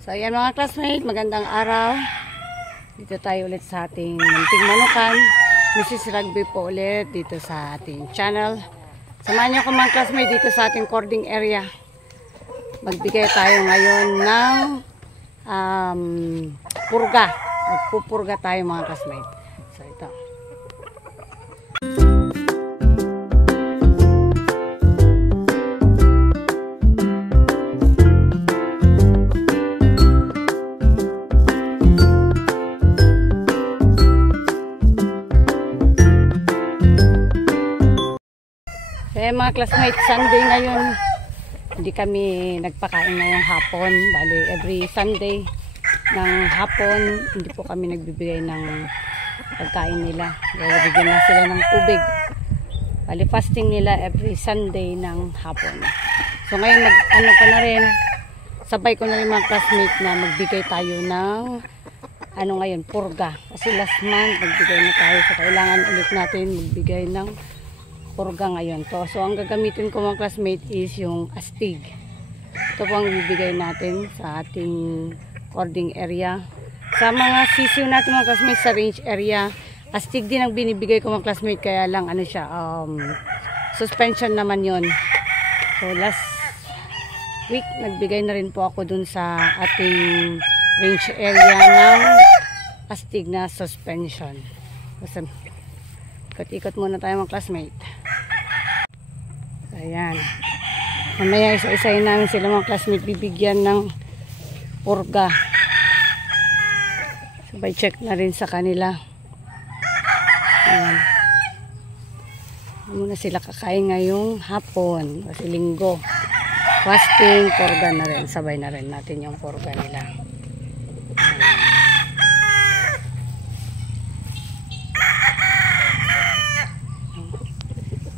So ayan mga classmates, magandang araw. Dito tayo ulit sa ating munting manukan. Mrs. Rugby po ulit dito sa ating channel. Samahan niyo ko mga classmates dito sa ating cording area. Magbigay tayo ngayon ng purga. Magpupurga tayo mga classmates. So ito. Eh mga classmates, Sunday ngayon, hindi kami nagpakain ngayong hapon. Bali, every Sunday ng hapon, hindi po kami nagbibigay ng pagkain nila. Bigyan na sila ng tubig. Bali, fasting nila every Sunday ng hapon. So ngayon, ko na rin, sabay ko na rin mga classmates na magbigay tayo ng ngayon, purga. Kasi last month, magbigay na tayo. So kailangan ulit natin magbigay ng purga ngayon to. So ang gagamitin ko mga classmate is yung astig. Ito po ang bibigay natin sa ating cording area. Sa mga sisiw natin mga classmate sa range area, astig din ang binibigay ko mga classmate, kaya lang siya, suspension naman yon. So last week nagbigay na rin po ako dun sa ating range area ng astig na suspension. So, ikot-ikot muna tayo mga classmate. Ayan. Mamaya isa-isayin namin sila mga classmate, bibigyan ng purga. Sabay check na rin sa kanila. Ayan. Muna sila kakain ngayong hapon. Kasi linggo. Fasting, purga na rin. Sabay na rin natin yung purga nila.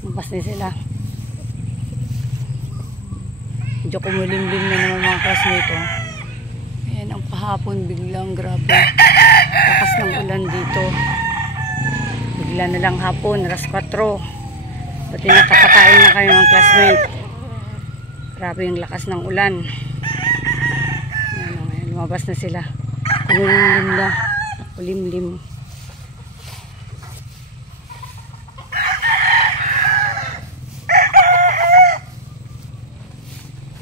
Mabas na sila. Medyo kumulimlim na naman mga classmate. Ayan, ang kahapon biglang grabe. Lakas ng ulan dito. Bigla na lang hapon, alas 4. Pati nakapakain na kayo mga classmate. Grabe yung lakas ng ulan. Ayan, lumabas na sila. Kumulimlim na. Kulimlim.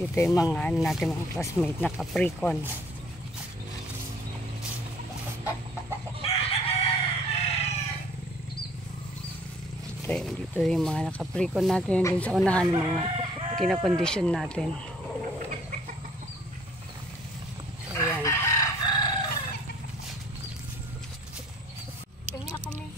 Ito yung mga natin mga classmate na capricorn. Dito yung mga capricorn natin. Din sa unahan yung mga kinakondisyon natin. So yan. Kanya kami.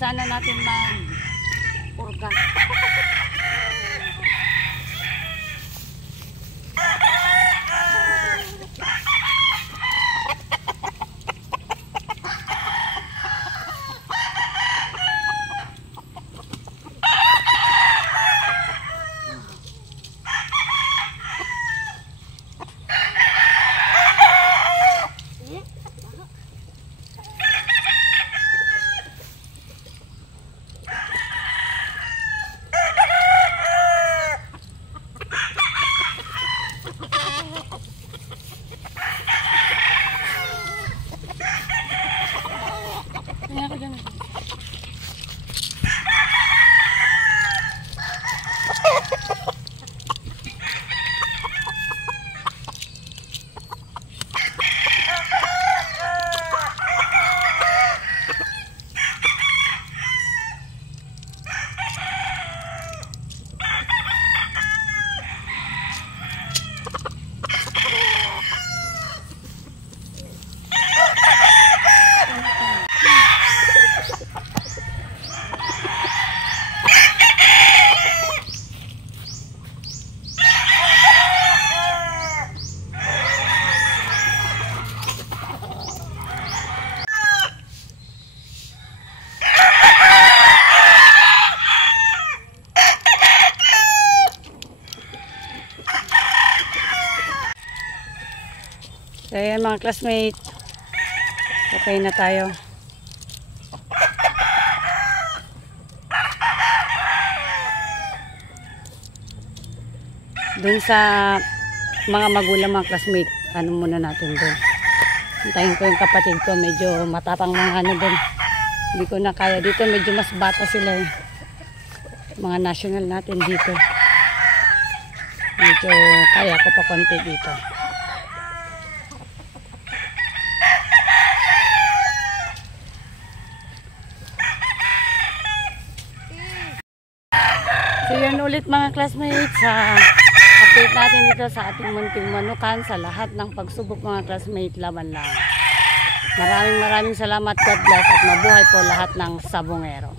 Sana natin mag-purga. mga classmate. Okay na tayo. Doon sa mga magulang mga classmate, ano muna natin doon. Hintayin ko yung kapatid ko, medyo matapang mga ano doon. Hindi ko na kaya dito, medyo mas bata sila eh. Mga national natin dito. Medyo kaya ko pa konti dito. So yun ulit mga classmates, update natin dito sa ating munting manukan sa lahat ng pagsubok mga classmates, laban lang. Maraming salamat, God bless at mabuhay po lahat ng sabongero.